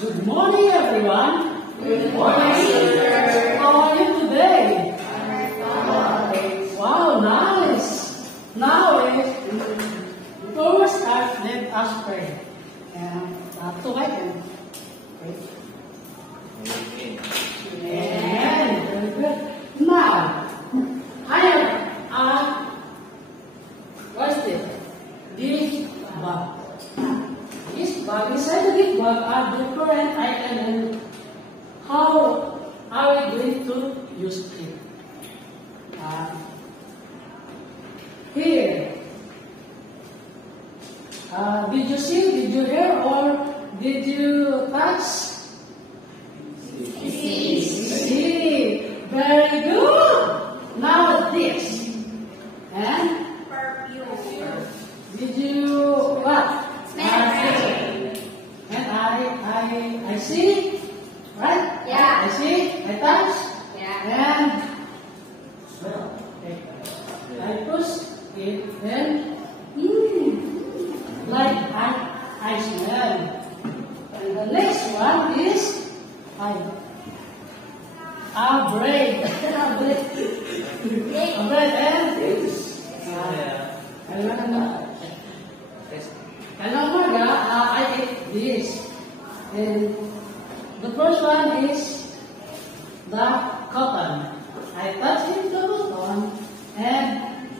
Good morning, everyone. Good morning, sir. How are you today? Wow, nice. Now, before we start, let us pray. And to I can pray. Amen. Very good. Now, I have what's this? This bag. This bag, inside this bag are different items and how are we going to use it? Here. Did you see, did you hear, or did you touch? See. Very good. Now this. And? Perfume. Did you, what? Smell. And I see, right? Yeah. I see, I touch. Yeah. And smell. Okay. I push it and like I smell. And the next one is bread. Bread and I ate this. And the first one is the cotton. I touch it the cotton and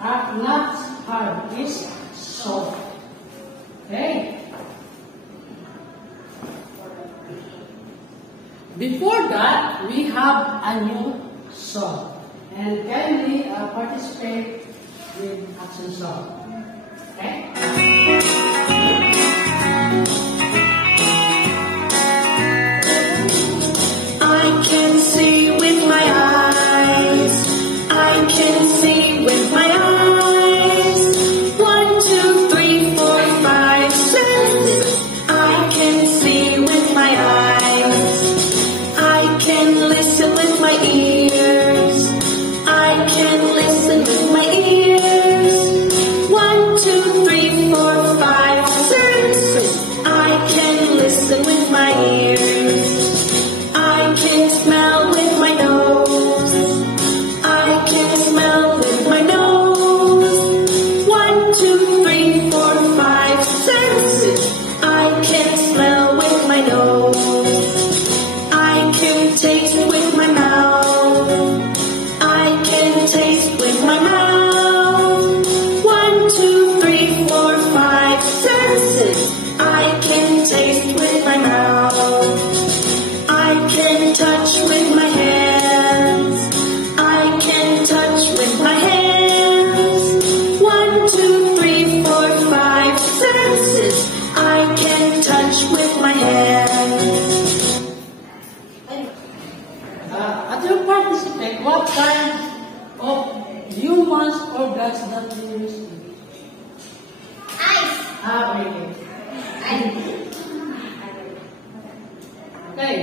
are not hard. It's soft. Okay. Before that, we have a new song. And can we participate with action song? Okay? I can see with my eyes. I can see with my eyes. 1, 2, 3, 4, 5, 6. I can see with my eyes. I can listen with my ears. I can listen with my ears. 1, 2, 3, 4, 5, 6. I can listen with my ears. I can smell with my nose. I can smell with my nose. 1, 2, 3, 4, 5, 6. I can smell with my nose. I can taste with my mouth. I can taste with my mouth. 1, 2, 3, 4, 5, 6. I can taste with my mouth. I can touch with my hands. I can touch with my hands. 1, 2, 3, 4, 5, 6. I can touch with my hands. At your participate, what kind of humans organs that you use? Eyes. Okay. Okay.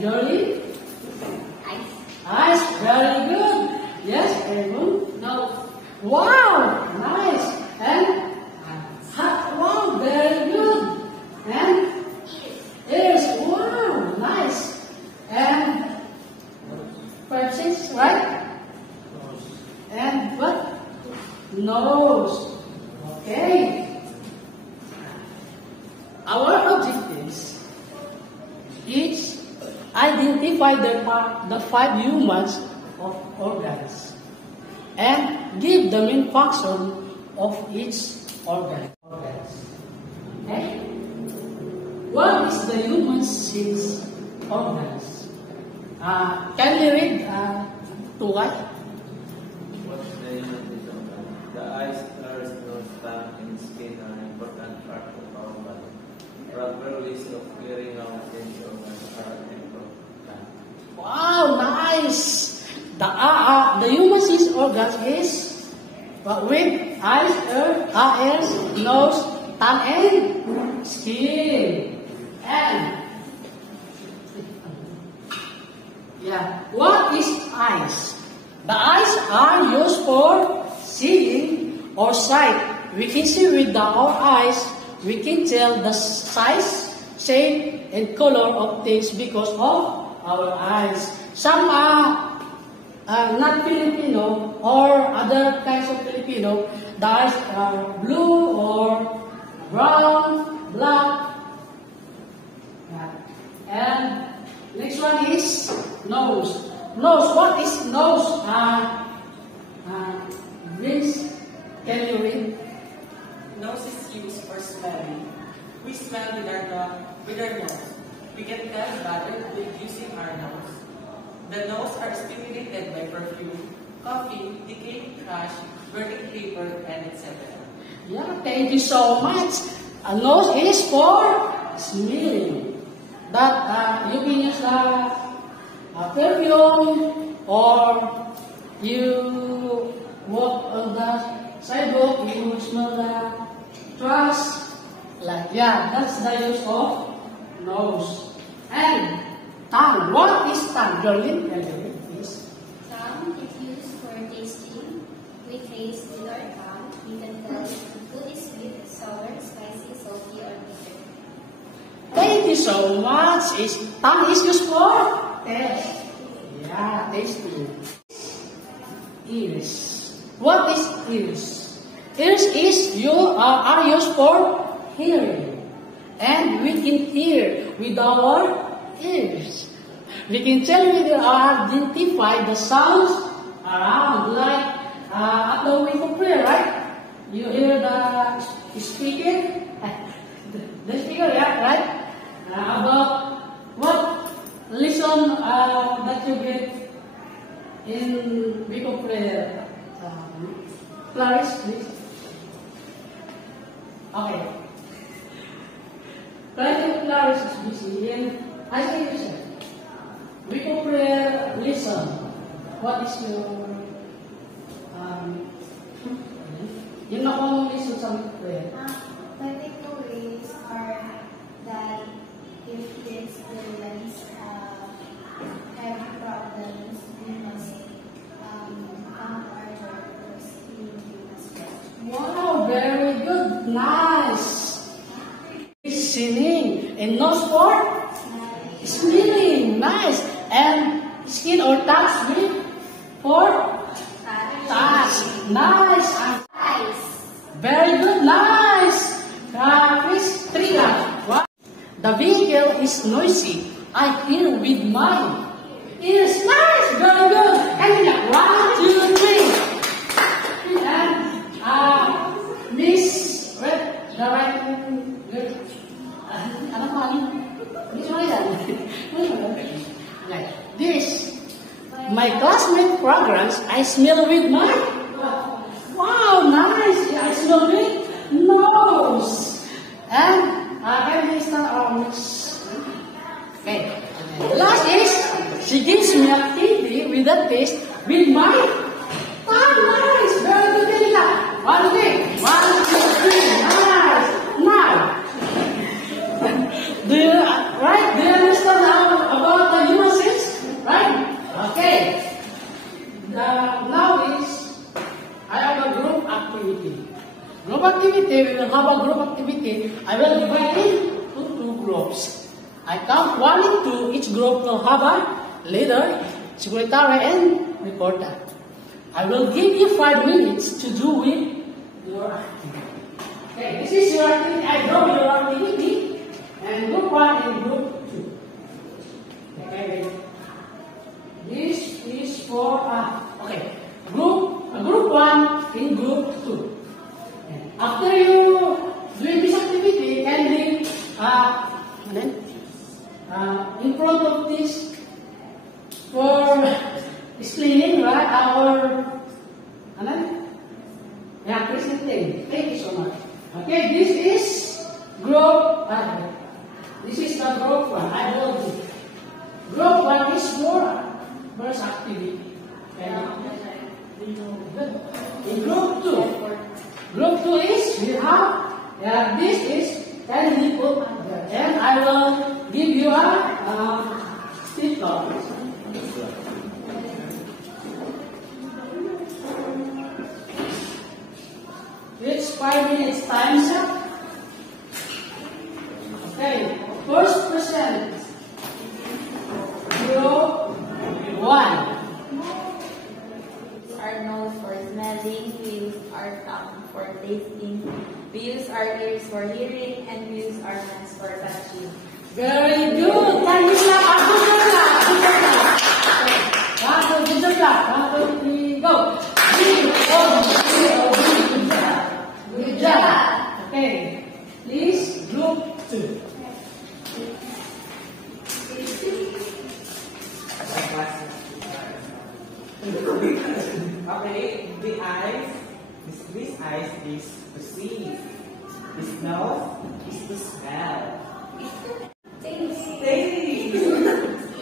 Jolie? Eyes. Very good. Yes, very good. Nose. Wow, nice. And wow, very good. And ears. Wow, nice. And 5, 6, right? And what? Nose. Okay. Our objectives is identify the 5 humans of organs and give the main function of each organs. Okay? What is the human sense organs? Can we read to what? What's the human organ? The eyes, ears, nose, tongue, and skin are an important part of our body. Proper ways of clearing out these organs are important. Wow, nice. The human sense organs is with eyes, ears, nose, tongue, and skin. And what is eyes? The eyes are used for seeing or sight. We can see with our eyes. We can tell the size, shape and color of things because of our eyes. Some are not Filipino or other kinds of Filipino. The eyes are blue or brown, black. And next one is nose. Nose. What is nose? Vince, can you read? Nose is used for smelling. We smell with our nose. We can tell butter with using our nose. The nose are stimulated by perfume, coffee, decaying trash, burning paper, and etc. Yeah, thank you so much. A nose is for smelling. That you can use a perfume, or you walk on the sidewalk, you smell the trash. That's the use of nose. And tongue. What is tongue? Jolene, can you read, please? Tongue is used for tasting. We taste with our tongue. We can tell if the food is sweet, sour, spicy, salty, or bitter. Thank you so much. Tongue is used for taste. Yeah, tasting. Ears. What is ears? Ears are used for hearing. And we can hear with our ears. We can tell or identify the sounds around, like at the wake of prayer, right? You hear the speaker, yeah, right? About what lesson that you get in week of prayer. Clarice, please. Okay. Clarice is busy, and I say you sir. Week of prayer, listen. What is your yun na kung listen sa week of prayer? Practical ways are that if kids students have problems, we must come our doctors as well. Wow, very good, nice. Listening and nose for smelling, nice. And skin or touch with for touch, nice. Eyes. Very good, nice. Chris, trigger. What? The vehicle is noisy. I hear with my ears, nice. Very good. And 1, 2, 3. And Miss, the right. Good. Ano pa? This one is like this. My classmate programs, I smell with my. Wow, nice. I smell with nose. And can we start our next? Okay. Last is she gives me activity with a taste with my tongue. Nice. Very good, Lila. One thing. 1, 2, 3. Nice. Now. Do you understand about the human sense? Right? Okay. Now is I have a group activity. Group activity, we will have a group activity. I will divide it into 2 groups. I count 1 and 2. Each group will have a leader, secretary, and reporter. I will give you 5 minutes to do with your activity. Okay, this is your activity. I draw your activity. And group 1 and group 2. Okay. This is for group 1 and group 2. After you do this activity, can we in front of this for explaining, right? Our presenting. Thank you so much. Okay, this is group. This is the group 1. I will do. Group 1 is for first activity. Okay. In group 2 is we have this is can we put and I will give you a sticker. It's 5 minutes time, sir. Okay. First present. 0, 1. Our nose for smelling, we use our tongue for tasting, we use our ears for hearing, and we use our hands for touching. Very good. Can you clap? Good job. 1, 2, 3, go. Good job. Okay. Please group 2. Okay, the eyes, this eyes is to see. This nose is to smell. Taste.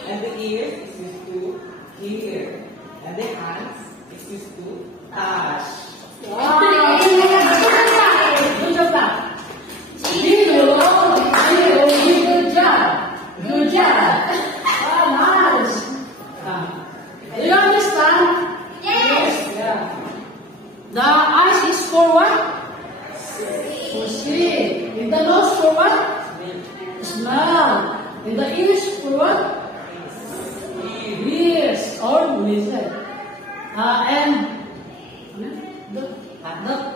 And the ears is used to hear. And the hands is used to touch. Wow. Good job. Good job. Nice. Do you understand? Yes. Yeah. The eyes is for what? For see. And the nose for what? Smell. And the ears for what? Ears or listen. And the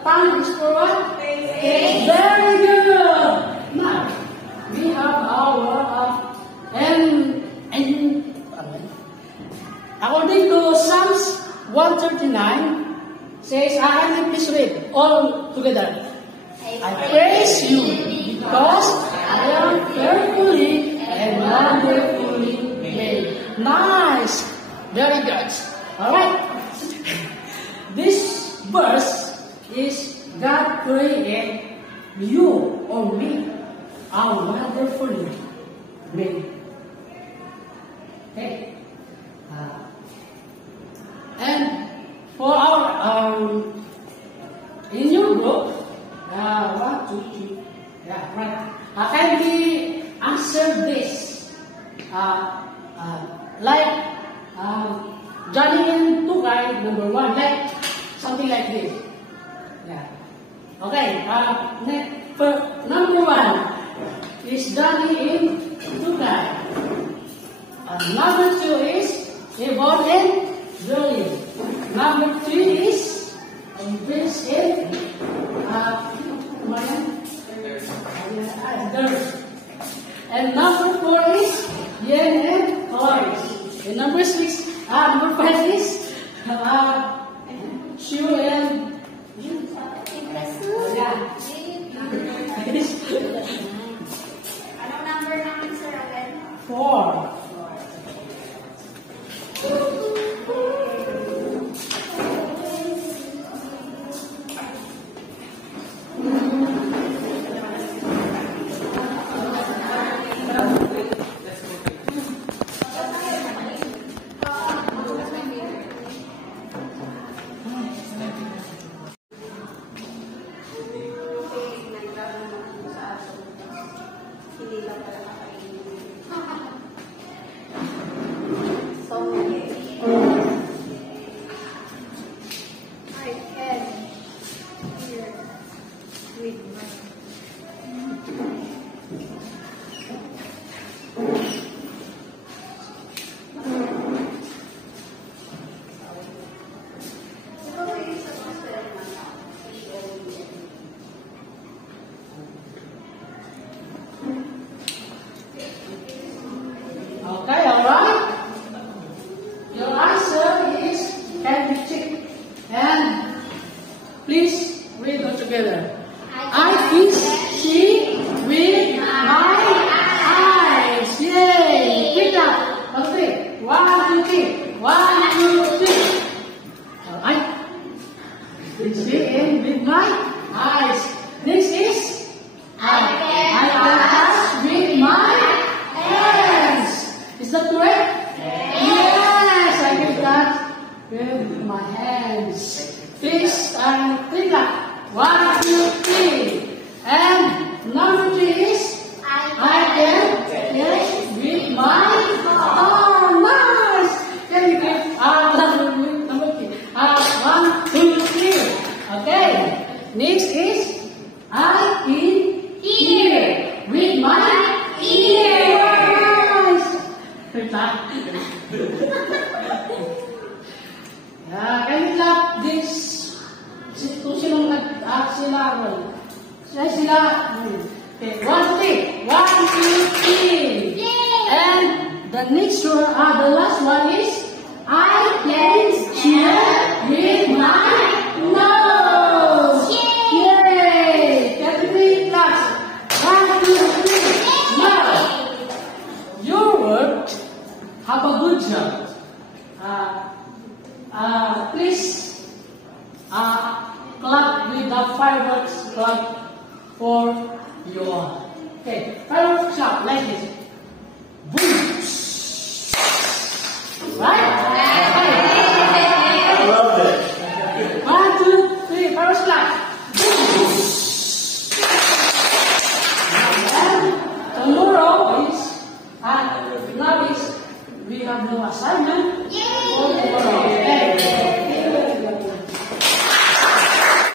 tongue is for what? Taste. Very good. Now we have our and according to Psalms 139 says, I please read all together. I praise you because I am fearfully and wonderfully made. Nice. Very good. Alright. This verse is God created you or me are wonderfully made. Okay. And for our in your group, 1, 2, 3, yeah, right. Can we answer this? Like Johnny and Tukay, number 1, like something like this. Yeah. Okay. Number 1 is Johnny in Tukay. Number 2 is Yvonne and Julie. Number 3 is Prince and and number 4 is Yen and Horace. And number 5 is Shu and Anong number namin, Sir Alan? 4. I can hear with my Okay, alright? Your answer is can be checked. And please read all together. I can see with my eyes. Yay! Pick up. Okay. 1, 2, 3. 1, 2, 3. Alright. See with my eyes. This is I can touch with my hands. Is that correct? Yes, I can touch with my hands. Please clean up. 1, 2, 3. And number 3 is I can touch with my arms. Can you give number 3? 1, 2, 3. Okay. Next is I can hear with my ears. Can you clap this? Kung sinong sila. Sila. Okay, 1, 2, 3. 1, 2, 3. And the next one, the last one is I can cheer with my nose. Yay! Can we clap? 1, 2, 3. Now, your work. Have a good job. Please clap with the fireworks clap for your. Okay, fireworks clap like this. Boom. Right? I love it. 1, 2, 3. Fireworks clap. Boom. And tomorrow is, now is, we have no assignment.